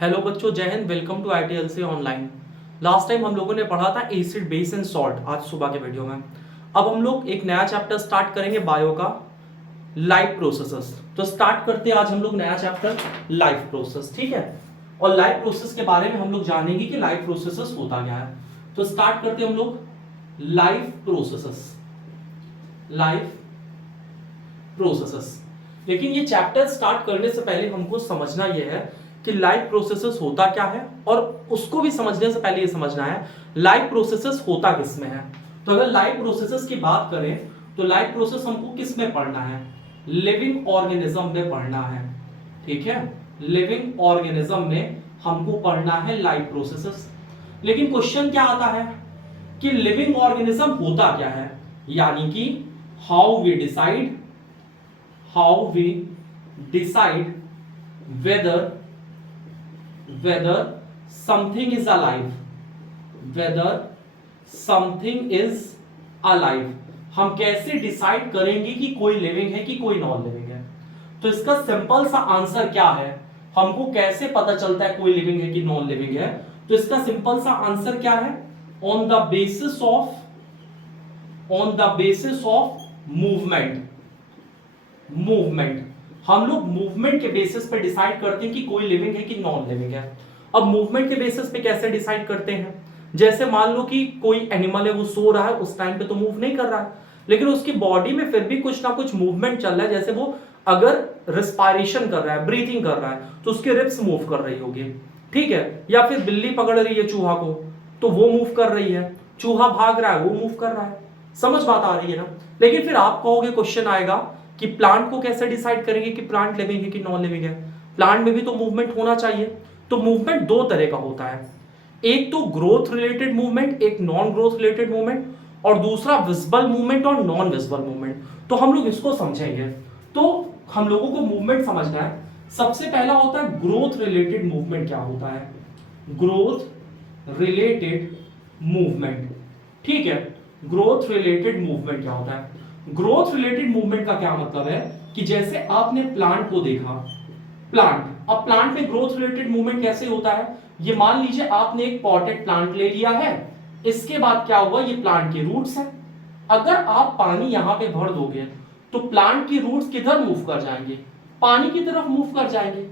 Hello बच्चों, जय Hind. Welcome to ITL से ऑनलाइन। लास्ट टाइम हम लोगों ने पढ़ा था एसिड, बेस एंड सॉल्ट, आज सुबह के वीडियो में। अब हम लोग एक नया चैप्टर स्टार्ट करेंगे बायो का, लाइफ प्रोसेसेस। तो स्टार्ट करते हैं आज हम लोग नया चैप्टर लाइफ प्रोसेस, ठीक है। और लाइफ प्रोसेस के बारे में हम लोग जानेंगे कि लाइफ प्रोसेसेस होता क्या है। तो स्टार्ट करते हैं हम लोग लाइफ प्रोसेसेस। Life processes. लेकिन ये चैप्टर स्टार्ट करने से पहले हमको समझना यह है कि लाइफ प्रोसेसेस होता क्या है, और उसको भी समझने से पहले ये समझना है लाइफ प्रोसेसेस होता किस में है। तो अगर लाइफ प्रोसेसेस की बात करें तो लाइफ प्रोसेस हमको किस में पढ़ना है? लिविंग ऑर्गेनिज्म में पढ़ना है, ठीक है। लिविंग ऑर्गेनिज्म में हमको पढ़ना है लाइफ प्रोसेसेस। लेकिन क्वेश्चन क्या आता है कि लिविंग ऑर्गेनिज्म होता क्या है, यानी कि how we decide whether something is alive, whether something is alive, हम कैसे डिसाइड करेंगे कि कोई लिविंग है कि कोई नॉन लिविंग है। तो इसका सिंपल सा आंसर क्या है, हमको कैसे पता चलता है कोई लिविंग है कि नॉन लिविंग है? तो इसका सिंपल सा आंसर क्या है? On the basis of movement. हम लोग मूवमेंट के बेसिस पे डिसाइड करते हैं कि कोई लिविंग है कि नॉन लिविंग है। अब मूवमेंट के बेसिस पे कैसे डिसाइड करते हैं? जैसे मान लो कि कोई एनिमल है, वो सो रहा है, उस टाइम पे तो मूव नहीं कर रहा है, लेकिन उसकी बॉडी में फिर भी कुछ ना कुछ मूवमेंट चल रहा है। जैसे वो अगर रिस्पायरेशन कर रहा है, ब्रीथिंग कर रहा है, तो उसकी रिब्स मूव कर रही होगी, ठीक है। या फिर बिल्ली पकड़ रही है चूहा को, तो वो मूव कर रही है। चूहा भाग रहा है, वो मूव कर रहा है। समझ बात आ रही है ना? लेकिन फिर आप कहोगे, क्वेश्चन आएगा कि प्लांट को कैसे डिसाइड करेंगे कि प्लांट लिविंग है कि नॉन लिविंग है? प्लांट में भी तो मूवमेंट होना चाहिए। तो मूवमेंट दो तरह का होता है, एक तो ग्रोथ रिलेटेड मूवमेंट, एक नॉन ग्रोथ रिलेटेड मूवमेंट, और दूसरा विजिबल मूवमेंट और नॉन विजिबल मूवमेंट। तो हम लोग इसको समझेंगे। तो हम लोगों को मूवमेंट समझना है। सबसे पहला होता है ग्रोथ रिलेटेड मूवमेंट। क्या होता है ग्रोथ रिलेटेड मूवमेंट? ठीक है, ग्रोथ रिलेटेड मूवमेंट क्या होता है? ग्रोथ रिलेटेड मूवमेंट का क्या मतलब है कि जैसे आपने प्लांट को देखा, अब प्लांट में ग्रोथ रिलेटेड मूवमेंट कैसे होता है? ये मान लीजिए आपने एक पॉटेड प्लांट ले लिया है, इसके बाद क्या हुआ, ये प्लांट के रूट्स है। अगर आप पानी यहां पे भर दोगे तो प्लांट की रूट्स किधर मूव कर जाएंगे? पानी की तरफ मूव कर जाएंगे।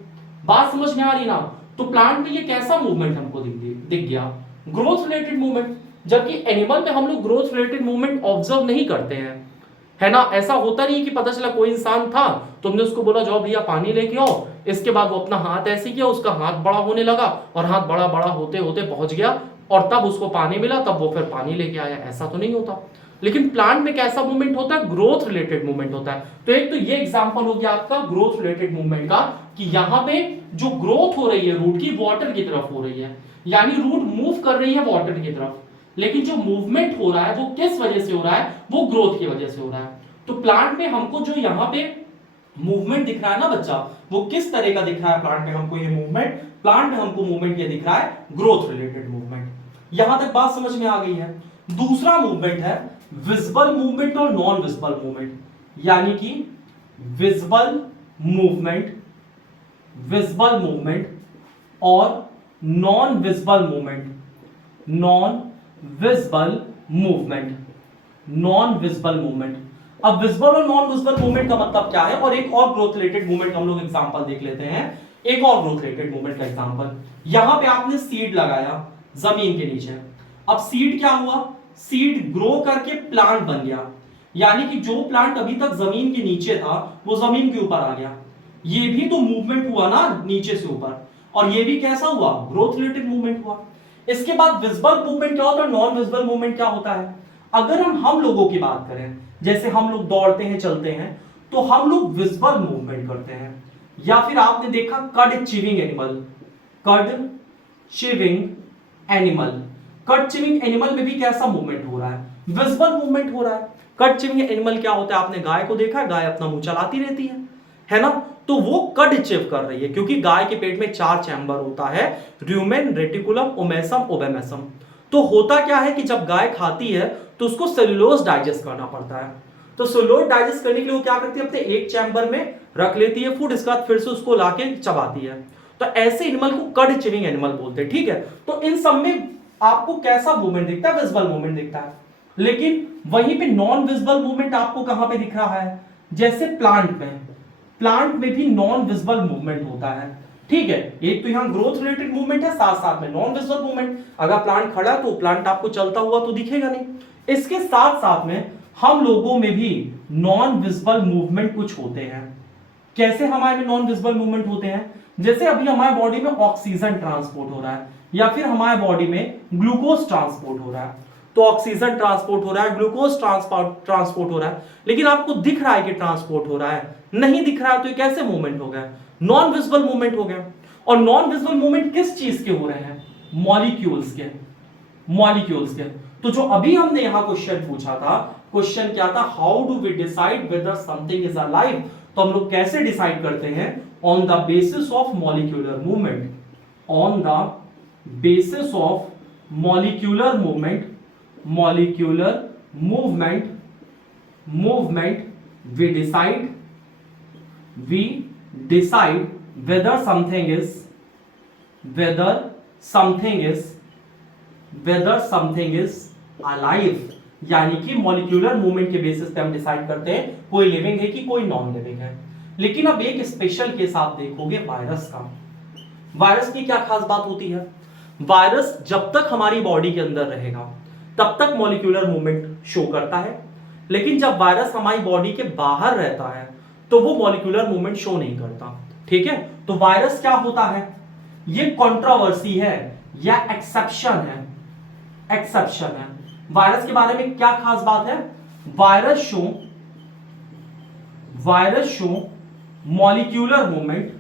बात समझ में आ रही ना? तो प्लांट में ये कैसा मूवमेंट हमको दिख गया? Growth related movement. जबकि एनिमल में हम लोग ग्रोथ रिलेटेड मूवमेंट ऑब्जर्व नहीं करते हैं, है ना। ऐसा होता नहीं कि पता चला कोई इंसान था, तुमने उसको बोला जाओ भैया पानी लेके आओ, इसके बाद वो अपना हाथ ऐसे किया, उसका हाथ बड़ा होने लगा और हाथ बड़ा बड़ा होते होते पहुंच गया और तब उसको पानी मिला, तब वो फिर पानी लेके आया। ऐसा तो नहीं होता। लेकिन प्लांट में कैसा मूवमेंट होता है? ग्रोथ रिलेटेड मूवमेंट होता है। तो एक तो ये एग्जांपल हो गया आपका ग्रोथ रिलेटेड मूवमेंट का कि यहां पे जो ग्रोथ हो रही है रूट की, वाटर की तरफ हो रही है, यानी रूट मूव कर रही है वाटर की तरफ। लेकिन जो मूवमेंट हो रहा है वो किस वजह से हो रहा है? वो ग्रोथ की वजह से हो रहा है। तो प्लांट में हमको जो यहां पे मूवमेंट दिख रहा है ना बच्चा, वो किस तरह का दिख रहा है? प्लांट में हमको ये मूवमेंट, प्लांट में हमको मूवमेंट ये दिख रहा है ग्रोथ रिलेटेड मूवमेंट। यहां तक बात समझ में आ गई है। दूसरा मूवमेंट है विजिबल मूवमेंट और नॉन विजिबल मूवमेंट, यानी कि विजिबल मूवमेंट और नॉन विजिबल मूवमेंट। अब विजिबल और नॉन विजिबल मूवमेंट का मतलब क्या है? और एक और ग्रोथ रिलेटेड मूवमेंट हम लोग एग्जांपल देख लेते हैं। एक और ग्रोथ रिलेटेड मूवमेंट का एग्जांपल, यहां पे आपने सीड लगाया जमीन के नीचे। अब सीड क्या हुआ? सीड ग्रो करके प्लांट बन गया, यानी कि जो प्लांट अभी तक जमीन के नीचे था वो जमीन के ऊपर आ गया। ये भी तो मूवमेंट हुआ ना, नीचे से ऊपर। और ये भी कैसा हुआ? ग्रोथ रिलेटेड मूवमेंट हुआ। इसके बाद विजिबल मूवमेंट क्या होता है, नॉन विजिबल मूवमेंट क्या होता है? अगर हम लोगों की बात करें, जैसे हम लोग दौड़ते हैं, चलते हैं, तो हम लोग विजिबल मूवमेंट करते हैं। या फिर आपने देखा कड चिविंग एनिमल में भी कैसा मूवमेंट हो रहा है? विजिबल मूवमेंट हो रहा है। कड चिविंग एनिमल क्या होता है? आपने गाय को देखा, गाय अपना मुंह चलाती रहती है ना। तो वो कड चिव कर रही है, क्योंकि गाय के पेट में 4 चैम्बर होता है, र्यूमेन, रेटिकुलम, ओमेसम, ओबेमेसम। तो होता क्या है कि जब गाय खाती है तो उसको सेलुलोज डाइजेस्ट करना पड़ता है। तो सेलुलोज डाइजेस्ट करने के लिए वो क्या करती है? अपने एक चैम्बर में रख लेती है फूड, इसके बाद फिर से उसको लाके चबाती है। तो ऐसे एनिमल को कर्ड चिविंग एनिमल बोलते हैं, ठीक है। तो इन सब में आपको कैसा मूवमेंट दिखता है? विजिबल मूवमेंट दिखता है। लेकिन वहीं पे नॉन विजिबल मूवमेंट आपको कहां पे दिख रहा है? जैसे प्लांट में भी नॉन विजिबल मूवमेंट होता है, ठीक है। एक तो यहां ग्रोथ रिलेटेड मूवमेंट है, साथ साथ में नॉन विजिबल मूवमेंट। अगर प्लांट खड़ा तो प्लांट आपको चलता हुआ तो दिखेगा नहीं। इसके साथ साथ में हम लोगों में भी नॉन विजिबल मूवमेंट कुछ होते हैं। कैसे हमारे में नॉन विजिबल मूवमेंट होते हैं? जैसे अभी हमारे बॉडी में ऑक्सीजन ट्रांसपोर्ट हो रहा है, या फिर हमारे बॉडी में ग्लूकोज ट्रांसपोर्ट हो रहा है। तो ऑक्सीजन ट्रांसपोर्ट हो रहा है, ग्लूकोज ट्रांसपोर्ट हो रहा है, लेकिन आपको दिख रहा है कि ट्रांसपोर्ट हो रहा है? नहीं दिख रहा है। तो ये कैसे मूवमेंट हो गया? नॉन विजिबल मूवमेंट हो गया। और नॉन विजिबल मूवमेंट किस चीज के हो रहे हैं? मॉलिक्यूल्स के। तो जो अभी हमने यहां क्वेश्चन पूछा था, क्वेश्चन क्या था? How do we decide whether something is alive? तो हम लोग कैसे डिसाइड करते हैं? On the basis of molecular movement. On the basis of molecular movement we decide whether something is alive। यानी कि मॉलिक्यूलर मूवमेंट के बेसिस पे हम डिसाइड करते हैं कोई लिविंग है कि कोई नॉन लिविंग है। लेकिन अब एक स्पेशल केस आप देखोगे वायरस का। वायरस की क्या खास बात होती है? वायरस जब तक हमारी बॉडी के अंदर रहेगा तब तक मॉलिक्यूलर मूवमेंट शो करता है, लेकिन जब वायरस हमारी बॉडी के बाहर रहता है तो वो मॉलिक्यूलर मूवमेंट शो नहीं करता, ठीक है। तो वायरस क्या होता है? ये कंट्रोवर्सी है या एक्सेप्शन है? एक्सेप्शन है। वायरस के बारे में क्या खास बात है? Virus show molecular movement.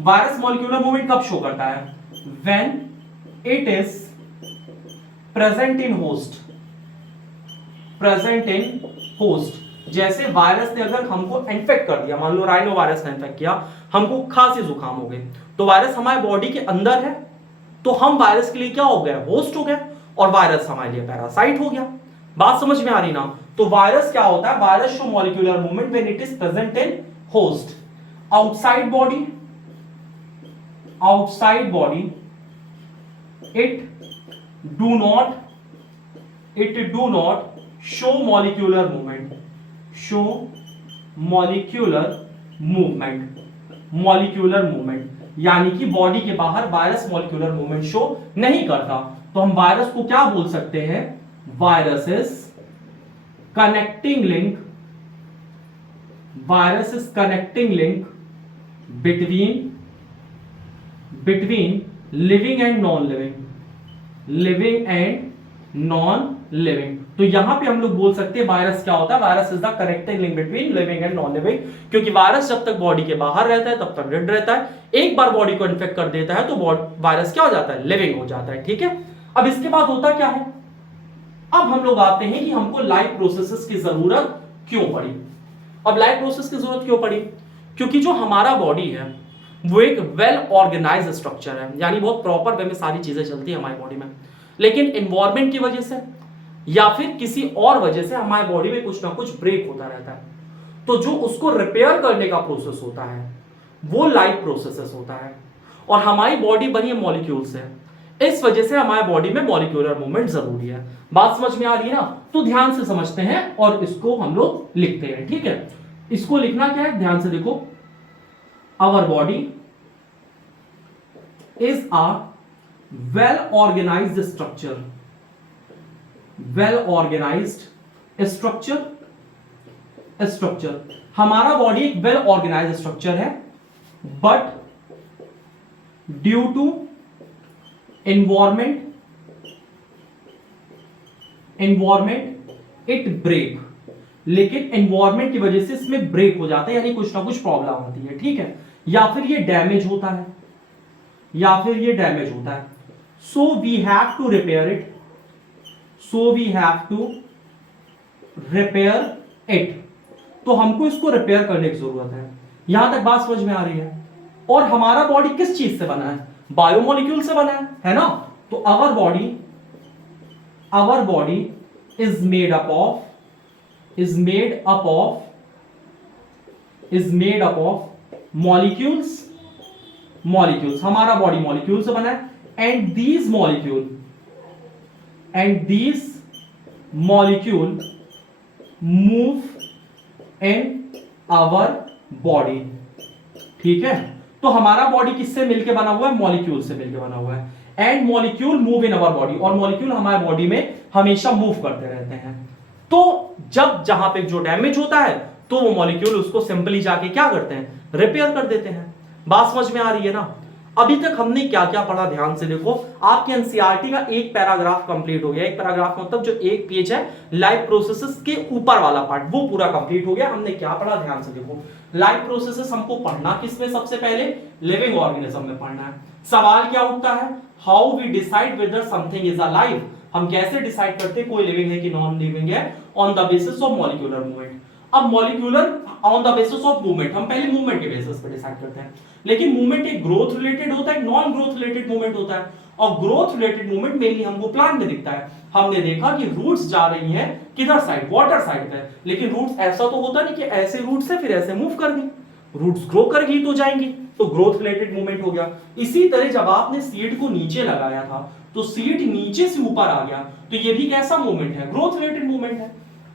Virus molecular movement कब शो करता है? When it is present in host. जैसे वायरस ने अगर हमको इन्फेक्ट कर दिया, मान लो राइनो वायरस ने इन्फेक्ट किया, हमको खांसी जुकाम हो गई, तो वायरस हमारे बॉडी के अंदर है, तो हम वायरस के लिए क्या हो गए? होस्ट हो गए, और वायरस हमारे लिए पैरासाइट हो गया। बात समझ में आ रही ना? तो वायरस क्या होता है? Virus show molecular movement when it is present in host. Outside body it do not show molecular movement। यानी कि बॉडी के बाहर वायरस मॉलिक्यूलर मूवमेंट शो नहीं करता। तो हम वायरस को क्या बोल सकते हैं? Virus is connecting link between living and non living. तो यहां पे हम लोग बोल सकते हैं वायरस क्या होता है? Virus is the connecting link between living and non living. क्योंकि वायरस जब तक बॉडी के बाहर रहता है तब तक डेड रहता है, एक बार बॉडी को इन्फेक्ट कर देता है तो वायरस क्या हो जाता है? लिविंग हो जाता है, ठीक है। अब इसके बाद होता क्या है? अब हम लोग आते हैं कि हमको लाइफ प्रोसेसेस की जरूरत क्यों पड़ी। अब लाइफ प्रोसेस की जरूरत क्यों पड़ी? क्योंकि जो हमारा बॉडी है वो एक वेल ऑर्गेनाइज्ड स्ट्रक्चर है, यानी बहुत प्रॉपर वे में सारी चीजें चलती है हमारी बॉडी में। लेकिन एनवायरनमेंट की वजह से या फिर किसी और वजह से हमारी बॉडी में कुछ ना कुछ ब्रेक होता रहता है, तो जो उसको रिपेयर करने का प्रोसेस होता है वो लाइफ प्रोसेसेस होता है। और हमारी बॉडी बनी है मॉलिक्यूल से, इस वजह से हमारे बॉडी में मॉलिक्यूलर मूवमेंट जरूरी है। बात समझ में आ रही है ना? तो ध्यान से समझते हैं और इसको हम लोग लिखते हैं, ठीक है। इसको लिखना क्या है? ध्यान से देखो। Our body is a well organized structure। हमारा बॉडी एक वेल ऑर्गेनाइज्ड स्ट्रक्चर है, but due to environment it break. लेकिन एनवायरमेंट की वजह से इसमें ब्रेक हो जाता है, यानी कुछ ना कुछ प्रॉब्लम होती है, ठीक है। या फिर ये डैमेज होता है, so we have to repair it. तो हमको इसको रिपेयर करने की जरूरत है। यहां तक बात समझ में आ रही है? और हमारा बॉडी किस चीज से बना है? बायोमोलिक्यूल से बना है ना? तो our body is made up of is made up of molecules, molecules हमारा बॉडी मॉलिक्यूल से बना है, and these molecule move in our body. ठीक है, तो हमारा बॉडी किससे मिलकर बना हुआ है? मॉलिक्यूल से मिलकर बना हुआ है। And molecule move in our body, और मॉलिक्यूल हमारे बॉडी में हमेशा मूव करते रहते हैं। तो जब जहां पे जो डैमेज होता है तो वो मॉलिक्यूल उसको सिंपली जाके क्या करते हैं? रिपेयर कर देते हैं। बात समझ में आ रही है ना? अभी तक हमने क्या क्या पढ़ा, ध्यान से देखो। आपके एनसीईआरटी का एक पैराग्राफ कंप्लीट हो गया। एक पैराग्राफ मतलब जो एक पेज है, लाइफ प्रोसेसेस के ऊपर वाला पार्ट, वो पूरा कंप्लीट हो गया। हमने क्या पढ़ा, ध्यान से देखो। लाइफ प्रोसेसेस हमको पढ़ना किसमें? सबसे पहले लिविंग ऑर्गेनिज्म में पढ़ना है। सवाल क्या उठता है? How we decide whether something is alive. हम कैसे डिसाइड करते हैं कोई लिविंग है कि नॉन लिविंग है? On the basis of molecular movement. अब molecular on the basis of movement, हम पहले मूवमेंट के बेसिस पे डिसाइड करते हैं। लेकिन मूवमेंट एक ग्रोथ रिलेटेड होता है, एक नॉन ग्रोथ रिलेटेड मूवमेंट होता है। और ग्रोथ रिलेटेड मूवमेंट मेनली हमको प्लांट में दिखता है। हमने देखा कि रूट्स जा रही हैं किधर साइड? वाटर साइड पे। लेकिन रूट्स ऐसा तो होता नहीं कि ऐसे रूट से फिर ऐसे मूव कर गई। रूट्स ग्रो कर गई तो जाएंगी, तो ग्रोथ रिलेटेड मूवमेंट हो गया। इसी तरह जब आपने सीड को नीचे लगाया था तो सीड नीचे से ऊपर आ गया, तो ये भी कैसा मूवमेंट है? ग्रोथ रिलेटेड मूवमेंट है।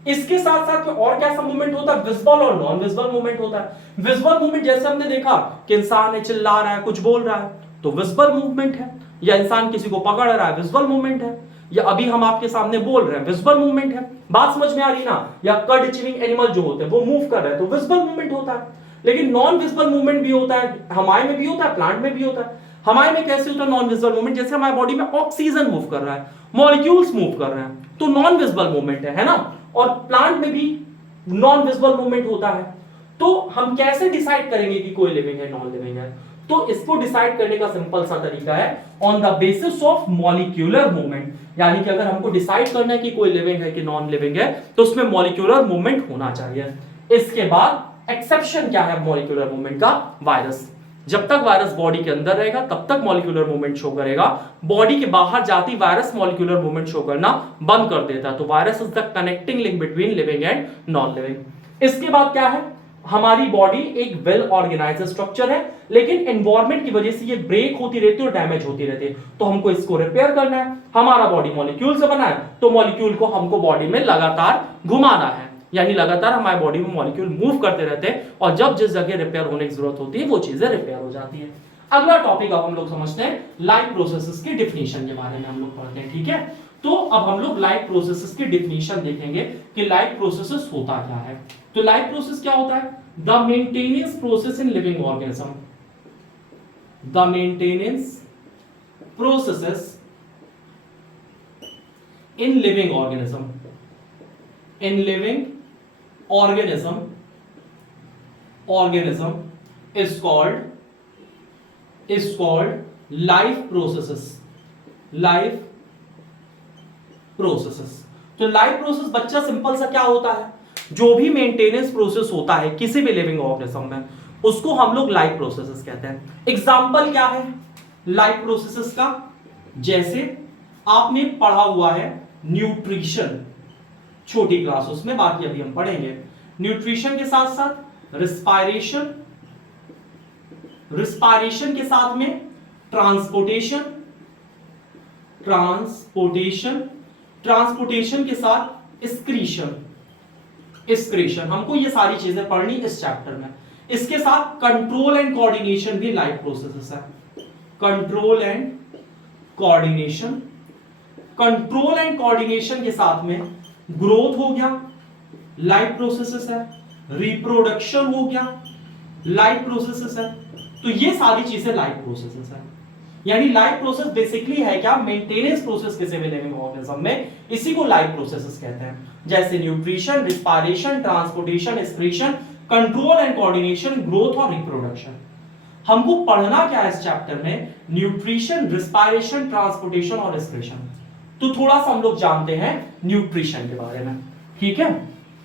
इसके साथ साथ में और कैसा मूवमेंट होता है? विजिबल और नॉन विजिबल मूवमेंट होता है। विजिबल मूवमेंट जैसे हमने देखा कि इंसान है, चिल्ला रहा है, कुछ बोल रहा है, तो विजिबल मूवमेंट है। या इंसान किसी को पकड़ रहा है, विजिबल मूवमेंट है। या अभी हम आपके सामने बोल रहे हैं, विजिबल मूवमेंट है। बात समझ में आ रही ना? या कर्ड चीविंग एनिमल जो होते हैं वो मूव कर रहे हैं, तो विजिबल मूवमेंट होता है। लेकिन नॉन विजिबल मूवमेंट भी होता है, हमारे में भी होता है, प्लांट में भी होता है। हमारे में कैसे होता है नॉन विजिबल मूवमेंट? जैसे हमारे बॉडी में ऑक्सीजन मूव कर रहा है, मॉलिक्यूल्स मूव कर रहे हैं, तो नॉन विजिबल मूवमेंट है ना? और प्लांट में भी नॉन विजिबल मूवमेंट होता है। तो हम कैसे डिसाइड करेंगे कि कोई लिविंग है, नॉन लिविंग है? तो इसको डिसाइड करने का सिंपल सा तरीका है on the basis of molecular movement. यानी कि अगर हमको डिसाइड करना है कि कोई लिविंग है कि नॉन लिविंग है, तो उसमें मॉलिक्यूलर मूवमेंट होना चाहिए। इसके बाद एक्सेप्शन क्या है मॉलिक्यूलर मूवमेंट का? वायरस। जब तक वायरस बॉडी के अंदर रहेगा तब तक मॉलिक्यूलर मूवमेंट शो करेगा। बॉडी के बाहर जाती वायरस मॉलिक्यूलर मूवमेंट शो करना बंद कर देता है। तो virus is the connecting link between living and non living. इसके बाद क्या है? हमारी बॉडी एक वेल ऑर्गेनाइज्ड स्ट्रक्चर है, लेकिन एनवायरनमेंट की वजह से ये ब्रेक होती रहती है और डैमेज होती रहती है। तो हमको इसको रिपेयर करना है। हमारा बॉडी मॉलिक्यूल से बना है, तो मॉलिक्यूल को हमको बॉडी में लगातार घुमाना है। यानी लगातार हमारे बॉडी में मॉलिक्यूल मूव करते रहते हैं, और जब जिस जगह रिपेयर होने की जरूरत होती है वो चीजें रिपेयर हो जाती है। अगला टॉपिक अब हम लोग समझते हैं लाइफ प्रोसेसेस की डिफिनीशन के बारे में हम लोग पढ़ते हैं। ठीक है, तो अब हम लोग लाइफ प्रोसेसेस की डिफिनीशन देखेंगे कि लाइफ प्रोसेसेस होता क्या है। तो लाइफ प्रोसेस क्या होता है? The maintenance process in living organism, the maintenance processes in living organism, in living organism is called life processes, life processes। तो लाइफ प्रोसेस बच्चा सिंपल सा क्या होता है? जो भी मेंटेनेंस प्रोसेस होता है किसी भी लिविंग ऑर्गेनिज्म में, उसको हम लोग लाइफ प्रोसेसेस कहते हैं। एग्जांपल क्या है लाइफ प्रोसेसेस का? जैसे आपने पढ़ा हुआ है न्यूट्रिशन छोटी क्लास उसमें, बाकी अभी हम पढ़ेंगे। न्यूट्रिशन के साथ साथ रिस्पायरेशन, रिस्पायरेशन के साथ में ट्रांसपोर्टेशन, ट्रांसपोर्टेशन, ट्रांसपोर्टेशन के साथ एक्सक्रीशन, एक्सक्रीशन। हमको ये सारी चीजें पढ़नी इस चैप्टर में। इसके साथ कंट्रोल एंड कोऑर्डिनेशन भी लाइफ प्रोसेसेस है। Control and coordination, control and coordination के साथ में ग्रोथ हो गया, लाइफ प्रोसेसेस है। रिप्रोडक्शन हो गया, लाइफ प्रोसेसेस है। तो ये सारी चीजें लाइफ प्रोसेसेस है। यानी लाइफ प्रोसेस बेसिकली है क्या? मेंटेनेंस प्रोसेस किसी भी लिविंग ऑर्गेनिज्म में, इसी को लाइफ प्रोसेसेस कहते हैं। जैसे nutrition, respiration, transportation, excretion, control and coordination, growth और रिप्रोडक्शन। हमको पढ़ना क्या है इस चैप्टर में? न्यूट्रिशन, रिस्पायरेशन, ट्रांसपोर्टेशन और एक्सक्रीशन। तो थोड़ा सा हम लोग जानते हैं न्यूट्रिशन के बारे में। ठीक है,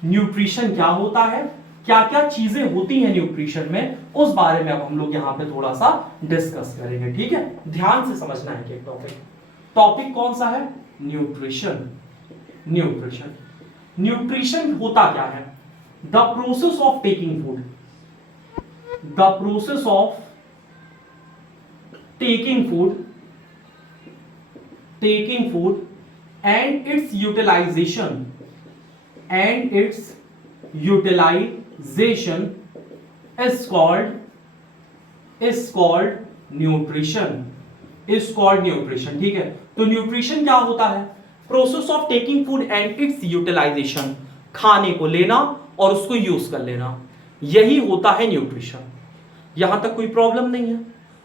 न्यूट्रिशन क्या होता है, क्या क्या चीजें होती हैं न्यूट्रिशन में, उस बारे में अब हम लोग यहां पे थोड़ा सा डिस्कस करेंगे। ठीक है, ध्यान से समझना है कि टॉपिक, टॉपिक कौन सा है? न्यूट्रिशन। न्यूट्रिशन, न्यूट्रिशन होता क्या है? The process of taking food, the process of taking food and its utilization is called nutrition. ठीक है, तो न्यूट्रिशन क्या होता है? Process of taking food and its utilization, खाने को लेना और उसको यूज कर लेना, यही होता है न्यूट्रिशन. यहां तक कोई प्रॉब्लम नहीं है.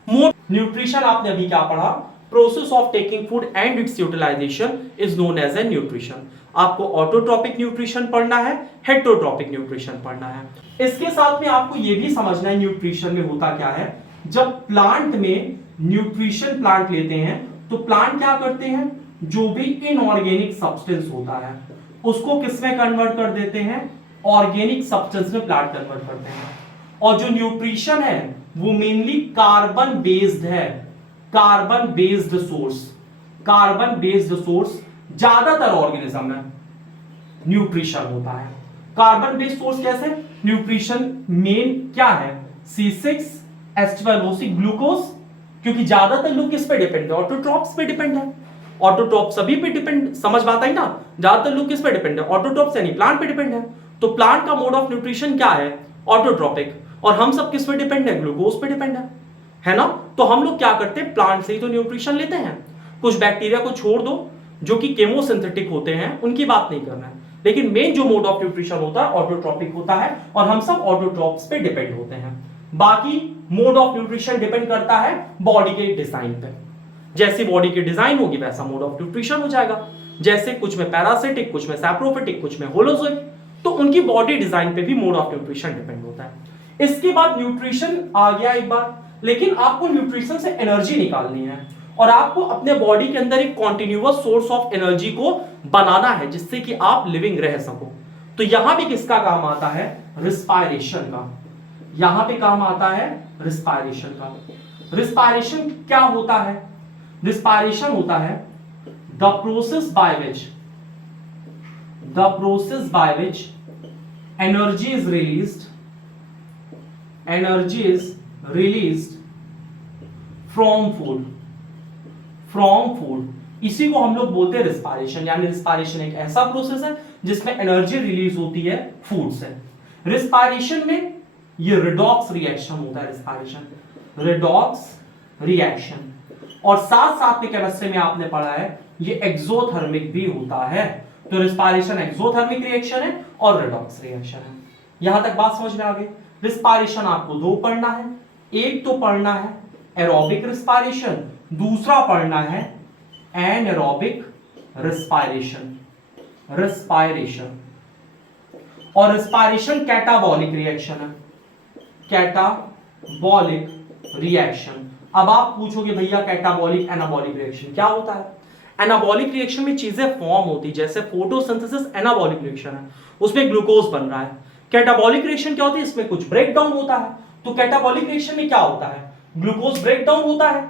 मोर न्यूट्रिशन आपने अभी क्या पढ़ा? Process of taking food and its utilization is known as a nutrition. आपको ऑटोट्रॉपिक न्यूट्रिशन पढ़ना है, हेटेरोट्रॉपिक न्यूट्रिशन पढ़ना है. इसके साथ में आपको यह भी समझना है न्यूट्रिशन में होता क्या है. जब प्लांट में न्यूट्रिशन प्लांट लेते हैं तो प्लांट क्या करते हैं? जो भी इनऑर्गेनिक सब्सटेंस होता है उसको किस में कन्वर्ट कर देते हैं? ऑर्गेनिक सब्सटेंस में प्लांट कन्वर्ट करते हैं. और जो न्यूट्रिशन है वो मेनली कार्बन बेस्ड है, कार्बन बेस्ड सोर्स ज्यादातर ऑर्गेनिज्म में न्यूट्रिशन होता है. कार्बन बेस्ड सोर्स कैसे? न्यूट्रिशन मेन क्या है? C6H12O6 ग्लूकोज, क्योंकि ज्यादातर लोग किस पे डिपेंड है? ऑटोट्रॉप्स पे डिपेंड है. ऑटोट्रॉप सभी पे डिपेंड, समझ बात आई ना? ज्यादातर लोग किस पे डिपेंड है? ऑटोट्रॉप्स यानी प्लांट पे डिपेंड है. तो प्लांट का मोड ऑफ न्यूट्रिशन क्या है? ऑटोट्रॉपिक. और हम सब किस पे डिपेंड है? ग्लूकोज पे डिपेंड है ना? तो हम लोग क्या करते हैं? प्लांट से ही तो न्यूट्रिशन लेते हैं. कुछ बैक्टीरिया को छोड़ दो जो कि केमोसिंथेटिक होते हैं, उनकी बात नहीं करना है, लेकिन मेन जो मोड ऑफ न्यूट्रिशन होता है ऑटोट्रॉपिक होता है और हम सब ऑटोट्रॉप्स पे डिपेंड होते हैं. बाकी मोड ऑफ न्यूट्रिशन डिपेंड करता है बॉडी के डिजाइन पे. जैसी बॉडी की डिजाइन होगी वैसा मोड ऑफ न्यूट्रिशन हो जाएगा. जैसे कुछ में पैरासिटिक, कुछ में सैप्रोफिटिक, कुछ में होलोजोइक, तो उनकी बॉडी डिजाइन पे भी मोड ऑफ न्यूट्रिशन डिपेंड होता है. इसके बाद न्यूट्रिशन आ गया एक बार, लेकिन आपको न्यूट्रिशन से एनर्जी निकालनी है और आपको अपने बॉडी के अंदर एक कॉन्टिन्यूअस सोर्स ऑफ एनर्जी को बनाना है जिससे कि आप लिविंग रह सको. तो यहां भी किसका काम आता है? रिस्पायरेशन का. यहां पे काम आता है रिस्पायरेशन का. रिस्पायरेशन क्या होता है? रिस्पायरेशन होता है the process by which energy is released from food. इसी को हम लोग बोलते हैं रिस्पायरेशन. यानी रिस्पायरेशन एक ऐसा प्रोसेस है जिसमें एनर्जी रिलीज होती है फूड से. रिस्पायरेशन में ये रिडॉक्स रिएक्शन होता है. Redox reaction. और साथ साथ में केमिस्ट्री में आपने पढ़ा है ये एक्सोथर्मिक भी होता है. तो रिस्पायरेशन एक्सोथर्मिक रिएक्शन है और रिडॉक्स रिएक्शन है. यहां तक बात समझ में आ गई? रिस्पायरेशन आपको दो पढ़ना है. एक तो पढ़ना है एरोबिक रिस्पायरेशन, दूसरा पढ़ना है एनएरोबिक रिस्पायरेशन. और रिस्पायरेशन कैटाबॉलिक रिएक्शन है. Catabolic reaction. अब आप पूछोगे भैया कैटाबॉलिक एनाबॉलिक रिएक्शन क्या होता है? एनाबॉलिक रिएक्शन में चीजें फॉर्म होती, जैसे फोटोसिंथेसिस एनाबॉलिक रिएक्शन है, उसमें ग्लूकोज बन रहा है. कैटाबॉलिक रिएक्शन क्या होती है? इसमें कुछ ब्रेक डाउन होता है. तो कैटाबॉलिक रिएक्शन में क्या होता है? ग्लूकोज ब्रेक डाउन होता है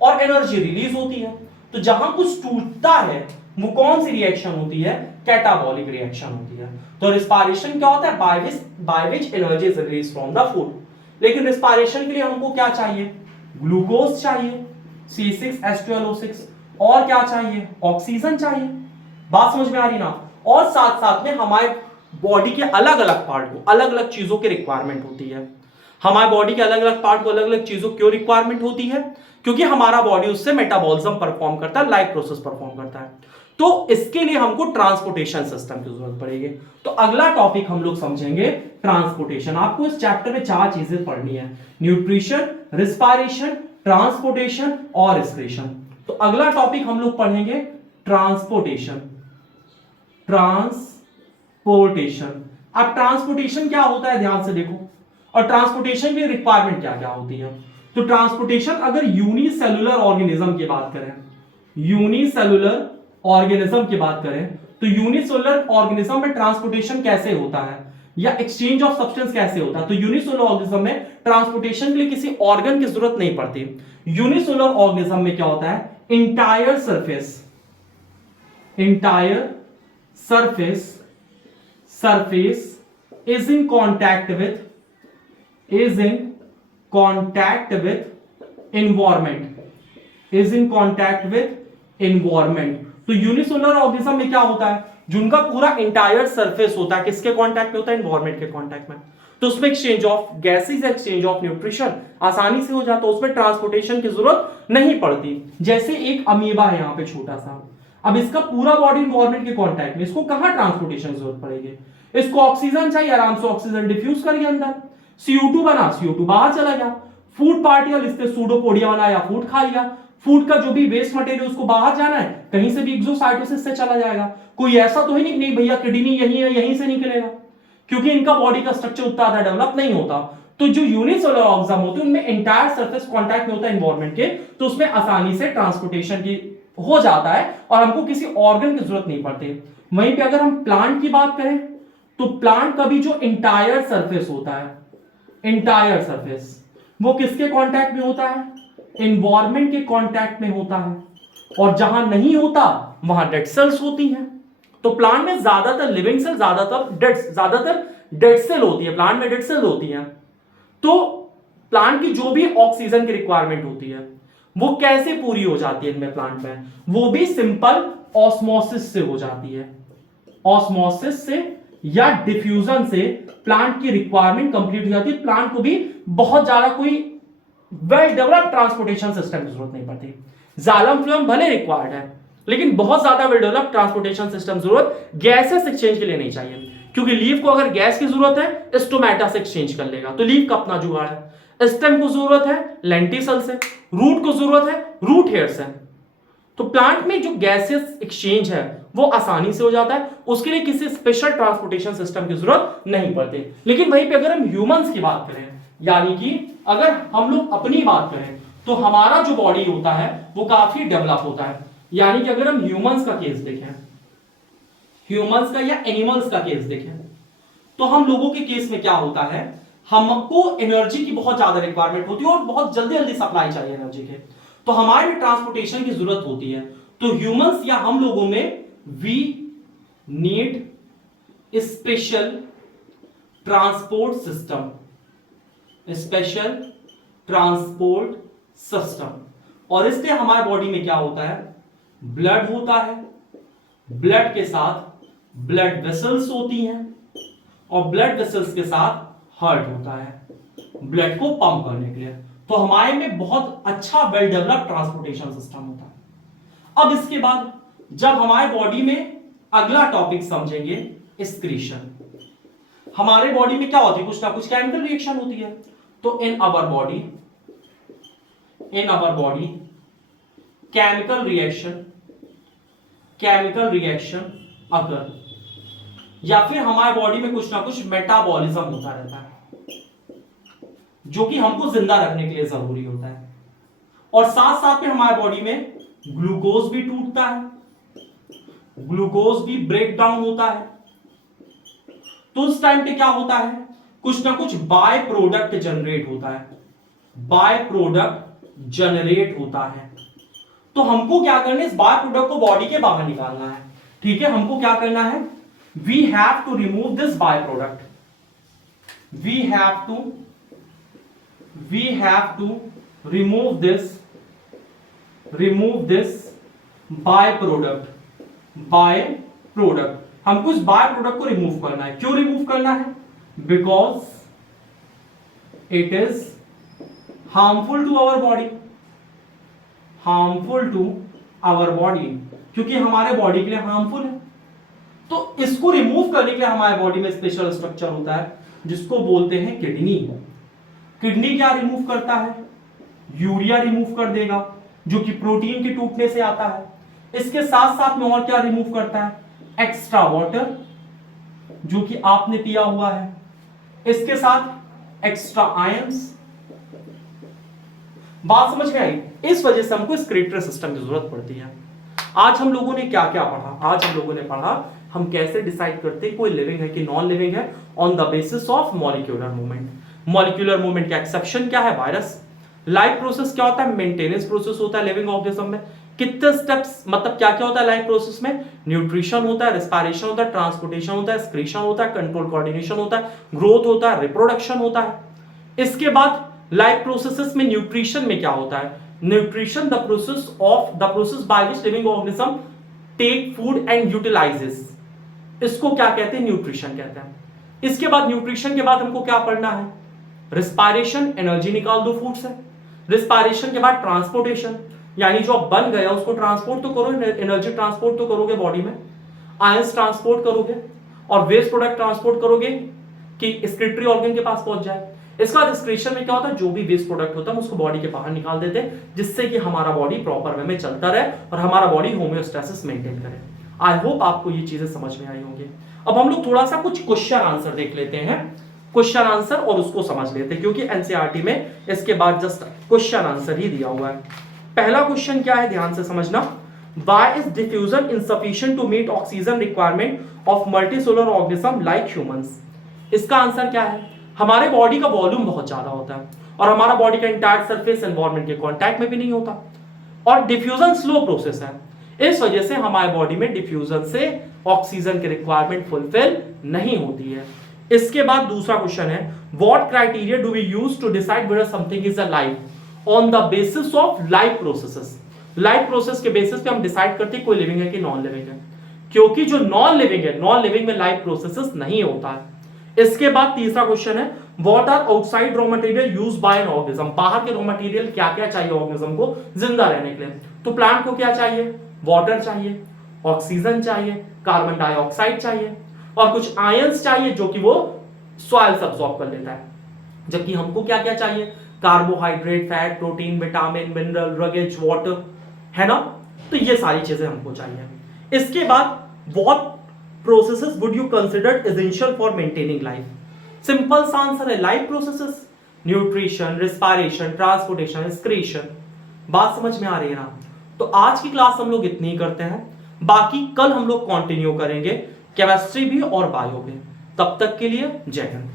और एनर्जी रिलीज होती है. तो जहां कुछ टूटता है वो कौन सी रिएक्शन होती है? कैटाबॉलिक रिएक्शन होती है. तो रिस्पायरेशन क्या होता है? By which energy is release from the food. लेकिन रिस्पायरेशन के लिए हमको क्या चाहिए? ग्लूकोज चाहिए, C6H12O6, और क्या चाहिए? ऑक्सीजन चाहिए. बात समझ में आ रही ना? और साथ साथ में हमारे बॉडी के अलग अलग पार्ट को अलग अलग चीजों की रिक्वायरमेंट होती है. हमारे बॉडी के अलग अलग पार्ट को अलग अलग चीजों क्यों रिक्वायरमेंट होती है? क्योंकि हमारा बॉडी उससे मेटाबॉलिज्म परफॉर्म करता है, लाइफ प्रोसेस परफॉर्म करता है. तो इसके लिए हमको ट्रांसपोर्टेशन सिस्टम की जरूरत पड़ेगी. तो अगला टॉपिक हम लोग समझेंगे ट्रांसपोर्टेशन. आपको इस चैप्टर में चार चीजें पढ़नी है: न्यूट्रिशन, रिस्पायरेशन, ट्रांसपोर्टेशन और एक्सक्रीशन. तो अगला टॉपिक हम लोग पढ़ेंगे ट्रांसपोर्टेशन. अब ट्रांसपोर्टेशन क्या होता है ध्यान से देखो, और ट्रांसपोर्टेशन की रिक्वायरमेंट क्या क्या होती है. तो ट्रांसपोर्टेशन अगर यूनिसेलुलर ऑर्गेनिज्म की बात करें, तो यूनिसेलुलर ऑर्गेनिज्म में ट्रांसपोर्टेशन कैसे होता है या एक्सचेंज ऑफ सब्सटेंस कैसे होता है? तो यूनिसेलुलर ऑर्गेनिज्म में ट्रांसपोर्टेशन के लिए किसी ऑर्गन की जरूरत नहीं पड़ती. यूनिसेलुलर ऑर्गेनिज्म में क्या होता है? Entire surface is in contact with contact with environment, is in contact with environment. तो यूनिसेलुलर ऑर्गेनिज्म में क्या होता है, जिनका पूरा इंटायर सरफेस होता है किसके कांटेक्ट में होता है, एनवायरनमेंट के कांटेक्ट में। तो उसमें exchange of gases, exchange of nutrition आसानी से हो जाता है, उसमें ट्रांसपोर्टेशन की जरूरत नहीं पड़ती। जैसे एक अमीबा है यहाँ पे छोटा सा, अब इसका पूरा बॉडी एनवायरनमेंट के कांटेक्ट में, इसको कहां ट्रांसपोर्टेशन की जरूरत पड़ेगी, इसको ऑक्सीजन चाहिए, आराम से ऑक्सीजन डिफ्यूज करिए अंदर, CO2 बना, CO2 बाहर चला गया, फूड पार्टिकल इससे सूडोपोडिया बनाया, फूड खा लिया, फूड का जो भी वेस्ट मटेरियल उसको बाहर जाना है, कहीं से भी एक्सोसाइटोसिस से चला जाएगा। कोई ऐसा तो है नहीं नहीं भैया किडनी यही है यहीं से निकलेगा, क्योंकि इनका बॉडी का स्ट्रक्चर उतना ज्यादा डेवलप नहीं होता। तो जो यूनिसेलुलर ऑर्गेनिज्म होते हैं उनमें एंटायर सरफेस कांटेक्ट में होता है एनवायरनमेंट के, तो उसमें आसानी से ट्रांसपोर्टेशन की हो जाता है और हमको किसी ऑर्गन की जरूरत नहीं पड़ती। वहीं पे अगर हम प्लांट की बात करें तो प्लांट का भी जो इंटायर सरफेस होता है, इंटायर सरफेस वो किसके कांटेक्ट में होता है, एनवायरनमेंट के कांटेक्ट में होता है, और जहां नहीं होता वहां डेड सेल्स होती हैं। तो प्लांट में ज्यादातर लिविंग सेल, ज्यादातर डेड सेल होती है, प्लांट में डेड सेल होती हैं। तो प्लांट की जो भी ऑक्सीजन की रिक्वायरमेंट होती है वो कैसे पूरी हो जाती है इनमें, प्लांट में वो भी सिंपल ऑस्मोसिस से हो जाती है, ऑस्मोसिस से या डिफ्यूजन से प्लांट की रिक्वायरमेंट कंप्लीट हो जाती है। प्लांट को भी बहुत ज्यादा कोई वेल डेवलप्ड ट्रांसपोर्टेशन सिस्टम की जरूरत नहीं पड़ती। जाइलम फ्लोएम भले रिक्वायर्ड है, लेकिन बहुत ज्यादा वेल डेवलप्ड ट्रांसपोर्टेशन सिस्टम जरूरत गैसेस एक्सचेंज के लिए नहीं चाहिए, क्योंकि लीफ को अगर गैस की जरूरत है स्टोमेटा से एक्सचेंज कर लेगा, तो लीफ का अपना जुगाड़ है। स्टेम को जरूरत है लेंटिसल से, रूट को जरूरत है रूट हेयर से। तो प्लांट में जो गैसेस एक्सचेंज है वो आसानी से हो जाता है, उसके लिए किसी स्पेशल ट्रांसपोर्टेशन सिस्टम की जरूरत नहीं पड़ती। लेकिन वहीं पे अगर हम ह्यूमंस की बात करें, यानी कि अगर हम लोग अपनी बात करें, तो हमारा जो बॉडी होता है वो काफी डेवलप होता है। यानी कि अगर हम ह्यूमंस का केस देखें, ह्यूमंस का या एनिमल्स का केस देखें, तो हम लोगों के केस में क्या होता है, हमको एनर्जी की बहुत ज्यादा रिक्वायरमेंट होती है और बहुत जल्दी जल्दी सप्लाई चाहिए एनर्जी के, तो हमारे में ट्रांसपोर्टेशन की जरूरत होती है। तो ह्यूमंस या हम लोगों में we need special transport system, special transport system. और इसलिए हमारे बॉडी में क्या होता है, ब्लड होता है, ब्लड के साथ ब्लड वेसल्स होती हैं, और ब्लड वेसल्स के साथ हार्ट होता है ब्लड को पंप करने के लिए। तो हमारे में बहुत अच्छा वेल डेवलप्ड ट्रांसपोर्टेशन सिस्टम होता है। अब इसके बाद जब हमारे बॉडी में अगला टॉपिक समझेंगे एक्सक्रीशन। हमारे बॉडी में क्या होती है, कुछ ना कुछ केमिकल रिएक्शन होती है। तो इन अवर बॉडी केमिकल रिएक्शन अगर, या फिर हमारे बॉडी में कुछ ना कुछ मेटाबॉलिज्म होता रहता है जो कि हमको जिंदा रखने के लिए जरूरी होता है। और साथ साथ में हमारे बॉडी में ग्लूकोज भी टूटता है, ग्लूकोज भी ब्रेक डाउन होता है। तो उस टाइम पे क्या होता है, कुछ ना कुछ बाय प्रोडक्ट जनरेट होता है, बाय प्रोडक्ट जनरेट होता है। तो हमको क्या करना है, इस बाय प्रोडक्ट को बॉडी के बाहर निकालना है। ठीक है, हमको क्या करना है, we have to remove this by product, we have to remove this by product. हमको इस बाय प्रोडक्ट को रिमूव करना है। क्यों रिमूव करना है, because it is harmful to our body, क्योंकि हमारे बॉडी के लिए हार्मफुल है। तो इसको रिमूव करने के लिए हमारे बॉडी में स्पेशल स्ट्रक्चर होता है जिसको बोलते हैं किडनी। किडनी क्या रिमूव करता है, यूरिया रिमूव कर देगा जो कि प्रोटीन के टूटने से आता है। इसके साथ साथ में और क्या रिमूव करता है, एक्स्ट्रा वाटर जो कि आपने पिया हुआ है, इसके साथ एक्स्ट्रा आयंस। बात समझ में आई? इस वजह से हमको स्क्रीटरी सिस्टम की जरूरत पड़ती है। आज हम लोगों ने क्या क्या पढ़ा, आज हम लोगों ने पढ़ा हम कैसे डिसाइड करते हैं कोई लिविंग है कि नॉन लिविंग है, on the basis of molecular movement. Molecular movement का एक्सेप्शन क्या है, वायरस। लाइफ प्रोसेस क्या होता है, मेंटेनेंस प्रोसेस होता है लिविंग ऑर्गेनिज्म में। कितने स्टेप्स, मतलब क्या क्या होता है लाइफ प्रोसेस में, न्यूट्रिशन होता है, रेस्पिरेशन होता है, ट्रांसपोर्टेशन होता है, एक्सक्रीशन होता है, कंट्रोल कोऑर्डिनेशन होता है, ग्रोथ होता है, रिप्रोडक्शन होता है। इसके बाद लाइफ प्रोसेसेस में न्यूट्रिशन में क्या होता है? Nutrition the process by which living organism take food and utilizes, इसको क्या कहते हैं? न्यूट्रिशन कहते हैं। इसके बाद न्यूट्रिशन के बाद हमको क्या पढ़ना है? रिस्पायरेशन, एनर्जी निकाल दो फूड से। रिस्पायरेशन के बाद ट्रांसपोर्टेशन, यानी जो बन गया उसको ट्रांसपोर्ट तो करो, एनर्जी ट्रांसपोर्ट तो करोगे बॉडी में, आयंस ट्रांसपोर्ट करोगे और वेस्ट प्रोडक्ट ट्रांसपोर्ट करोगे कि एक्सक्रीटरी ऑर्गन के पास पहुंच जाए। इसके बाद एक्सक्रीशन में क्या होता है? जो भी वेस्ट प्रोडक्ट होता है उसको बॉडी के बाहर निकाल देते हैं, जिससे कि हमारा बॉडी प्रॉपर वे में चलता रहे और हमारा बॉडी होम्योस्टेसिस मेंटेन करे। आई होप आपको ये चीजें समझ में आई होंगी। अब हम लोग थोड़ा सा कुछ क्वेश्चन आंसर देख लेते हैं, क्वेश्चन आंसर और उसको समझ लेते हैं, क्योंकि एनसीईआरटी में इसके बाद जस्ट क्वेश्चन आंसर ही दिया हुआ है। पहला क्वेश्चन क्या है, ध्यान से समझना। Why is diffusion insufficient to meet oxygen requirement of multicellular organism like humans? इसका आंसर क्या है? हमारे बॉडी का वॉल्यूम बहुत ज्यादा होता है और हमारा बॉडी का इंटायर सरफेस एनवायरनमेंट के कांटेक्ट में भी नहीं होता, और डिफ्यूजन स्लो प्रोसेस है। इस वजह से हमारे बॉडी में डिफ्यूजन से ऑक्सीजन की रिक्वायरमेंट फुलफिल नहीं होती है। इसके बाद दूसरा क्वेश्चन है, what criteria do we use to decide whether something is a life on the basis of life processes? Life process के बेसिस पे हम डिसाइड करते हैं कोई लिविंग है कि नॉन लिविंग है, क्योंकि जो नॉन लिविंग है, नॉन लिविंग में लाइफ प्रोसेसेस नहीं होता है। इसके बाद तीसरा क्वेश्चन है, what are outside raw material used by an organism? बाहर के रॉ मटेरियल क्या क्या चाहिए ऑर्गेनिज्म को जिंदा रहने के लिए? तो प्लांट को क्या चाहिए? वाटर चाहिए, ऑक्सीजन चाहिए, कार्बन डाइऑक्साइड चाहिए और कुछ आयंस चाहिए जो कि वो सॉइल से अब्सॉर्ब कर लेता है। जबकि हमको क्या क्या चाहिए? Carbohydrate, fat, protein, vitamin, mineral, roughage, water, है ना? तो ये सारी चीजें हमको चाहिए। इसके बाद what processes would you consider essential for maintaining life? Simple सा आंसर है life processes, nutrition, respiration, transportation, excretion. बात समझ में आ रही है ना? तो आज की क्लास हम लोग इतनी ही करते हैं, बाकी कल हम लोग कंटिन्यू करेंगे केमिस्ट्री भी और बायो भी। तब तक के लिए जय हिंद।